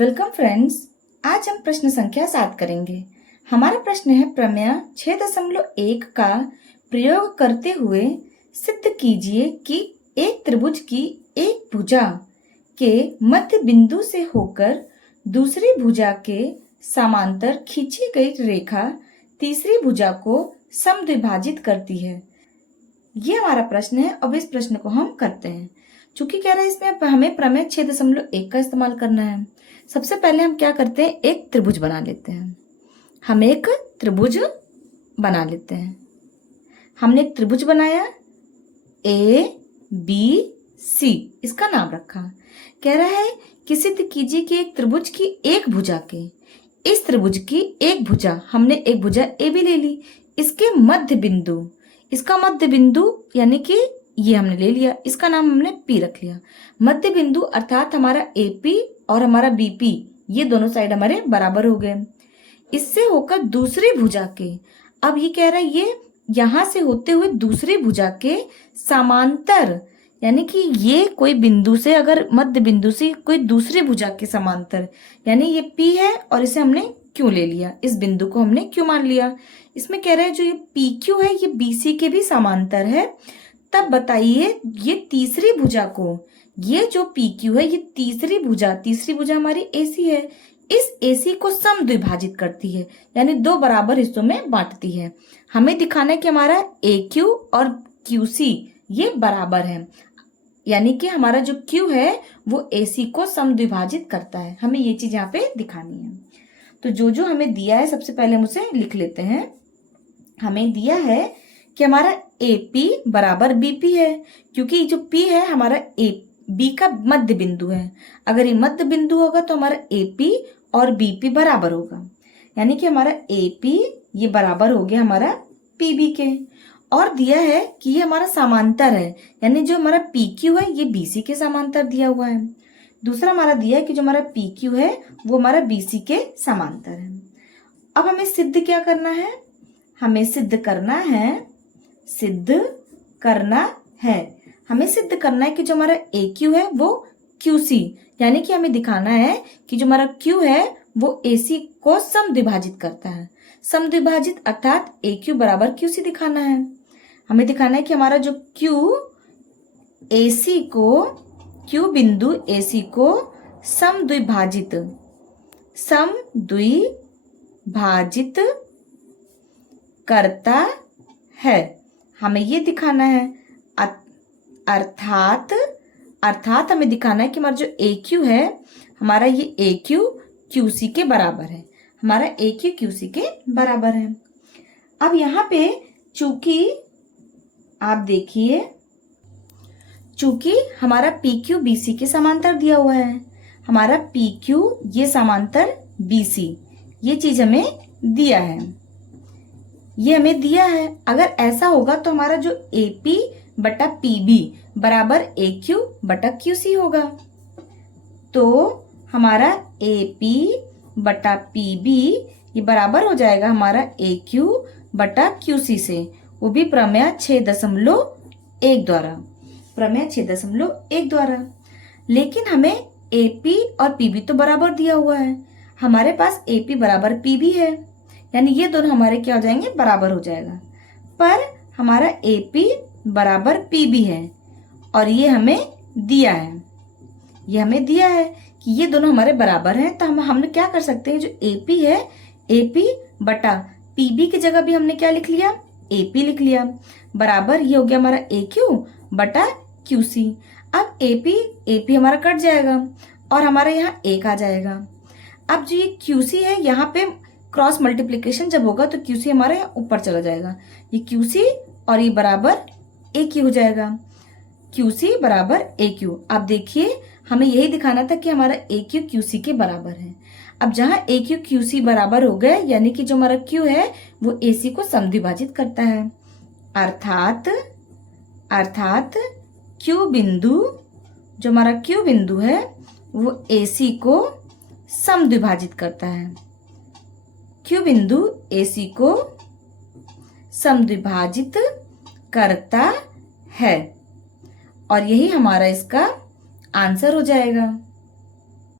Welcome friends. आज हम प्रश्न संख्या 7 करेंगे। हमारा प्रश्न है प्रमेय 6.1 का प्रयोग करते हुए सिद्ध कीजिए कि एक त्रिभुज की एक भुजा के मध्य बिंदु से होकर दूसरी भुजा के समांतर खींची गई रेखा तीसरी भुजा को समद्विभाजित करती है। ये हमारा प्रश्न है। अब इस प्रश्न को हम करते हैं। चूंकि कह रहे हैं इसमें हमें प्रमेय 6.1 का इस्तेमाल करना है। सबसे पहले हम क्या करते हैं, एक त्रिभुज बना लेते हैं। हम एक त्रिभुज बना लेते हैं। हमने एक त्रिभुज बनाया ABC, इसका नाम रखा। कह रहा है कि सिद्ध कीजिए कि एक त्रिभुज की एक भुजा के, इस त्रिभुज की एक भुजा, हमने एक भुजा AB ले ली, इसके मध्य बिंदु, इसका मध्य बिंदु यानी कि ये हमने ले लिया, इसका नाम हमने P रख लिया। मध्य बिंदु अर्थात हमारा AP और हमारा BP, ये दोनों साइड हमारे बराबर हो गए। इससे होकर दूसरी भुजा के, अब ये कह रहा है ये यहां से होते हुए दूसरी भुजा के समांतर, यानी कि ये कोई बिंदु से, अगर मध्य बिंदु से कोई दूसरी भुजा के समांतर, यानी ये P है और इसे हमने Q ले लिया, इस बिंदु को हमने Q मान लिया। इसमें कह रहा है जो ये PQ है ये BC के भी समांतर है। तब बताइए ये तीसरी भुजा को, ये जो PQ है ये तीसरी भुजा हमारी AC है, इस AC को समद्विभाजित करती है, यानी दो बराबर हिस्सों में बांटती है। हमें दिखाना है कि हमारा AQ और QC ये बराबर है, यानी कि हमारा जो Q है वो AC को समद्विभाजित करता है। हमें ये चीज यहाँ पे दिखानी है। तो जो हमें दिया है सबसे पहले हम उसे लिख लेते हैं। हमें दिया है कि हमारा AP बराबर BP है, क्योंकि जो P है हमारा B का मध्य बिंदु है। अगर ये मध्य बिंदु होगा तो हमारा AP और BP बराबर होगा, यानी कि हमारा AP ये बराबर हो गया हमारा PB के। और दिया है कि ये हमारा समांतर है, यानी जो हमारा PQ है ये BC के समांतर दिया हुआ है। दूसरा हमारा दिया है कि जो हमारा PQ है वो हमारा BC के समांतर है। अब हमें सिद्ध क्या करना है, हमें सिद्ध करना है कि जो हमारा AQ है वो QC, यानी कि हमें दिखाना है कि जो हमारा Q है वो AC को समद्विभाजित करता है। समद्विभाजित अर्थात AQ बराबर QC दिखाना है। हमें दिखाना है कि हमारा जो Q बिंदु AC को समद्विभाजित करता है। हमें ये दिखाना है। अर्थात हमें दिखाना है कि हमारा जो AQ है, हमारा ये AQ QC के बराबर है। हमारा AQ QC के बराबर है। अब यहाँ पे चूंकि आप देखिए, चूंकि हमारा PQ BC के समांतर दिया हुआ है, हमारा PQ ये समांतर BC, ये चीज हमें दिया है, ये हमें दिया है। अगर ऐसा होगा तो हमारा जो AP बटा PB बराबर AQ बटा QC होगा। तो हमारा AP बटा PB ये बराबर हो जाएगा हमारा AQ बटा QC से, वो भी प्रमेय 6.1 द्वारा। लेकिन हमें AP और PB तो बराबर दिया हुआ है, हमारे पास AP बराबर PB है, यानी ये दोनों हमारे क्या हो जाएंगे, बराबर हो जाएगा। पर हमारा AP बराबर PB है और ये हमें दिया है कि ये दोनों हमारे बराबर हैं। तो हमने क्या कर सकते हैं, जो AP है AP बटा PB की जगह भी हमने क्या लिख लिया, AP लिख लिया, बराबर ये हो गया हमारा AQ बटा QC। अब AP हमारा कट जाएगा और हमारा यहाँ 1 आ जाएगा। अब जो ये QC है यहाँ पे क्रॉस मल्टीप्लीकेशन जब होगा तो QC हमारे यहाँ ऊपर चला जाएगा, ये QC और ये बराबर AQ हो जाएगा, QC बराबर AQ। अब देखिए हमें यही दिखाना था कि हमारा AQ QC के बराबर है। अब जहाँ AQ QC बराबर हो गए, यानी कि जो हमारा Q है वो AC को समद्विभाजित करता है। अर्थात Q बिंदु, जो हमारा Q बिंदु है वो AC को समद्विभाजित करता है। Q बिंदु AC को समद्विभाजित करता है और यही हमारा इसका आंसर हो जाएगा।